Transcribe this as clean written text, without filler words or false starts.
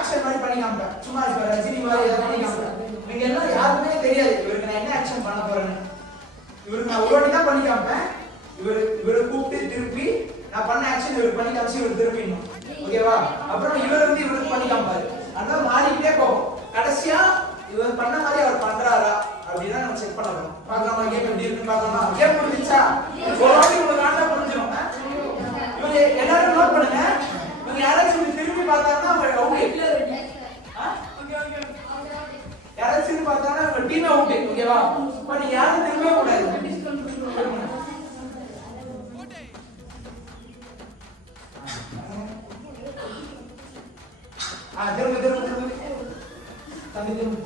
Action மாதிரி பண்ணி காமிப்பேன். சும்மா இப்ப ரஜினி மாதிரி ஏதாவது பண்ணி காமிப்பேன். நீங்க எல்லாம் யாருக்குமே தெரியாது இவருக்கு நான் என்ன ஆக்ஷன் பண்ண போறேன்னு. இவருக்கு நான் ஒரு வாட்டி தான் பண்ணி காமிப்பேன். இவரை கூப்பிட்டு திருப்பி நான் பண்ண ஆக்ஷன் இவருக்கு பண்ணி காமிச்சு இவருக்கு திருப்பிடணும். ஓகேவா? அப்புறம் இவர் வந்து இவருக்கு பண்ணி காமிப்பாரு. அதனால மாறிக்கிட்டே போகும். கடைசியா இவர் பண்ண மாதிரி அவர் பண்றாரா அப்படின்னா நம்ம செக் பண்ண போறோம். பார்க்கலாமா கேம் எப்படி இருக்குன்னு பார்க்கலாமா? கேம் முடிஞ்சிச்சா? ஒரு வாட்டி உங்களுக்கு ஆட்டா புரிஞ்சிடும். இவங்க எல்லாரும் நோட் பண்ணுங்க. இவங்க யாராச்சும் திரும்பி பார்த்தாங்கன்னா அவங்க அவுட். யாராச்சும் திரும்பி பார்த்தாங்கன்னா உங்க டீமே அவுட். ஓகேவா? அப்ப நீங்க யாரும் திரும்பவே கூடாது. திரும்ப தம்பி திரும்ப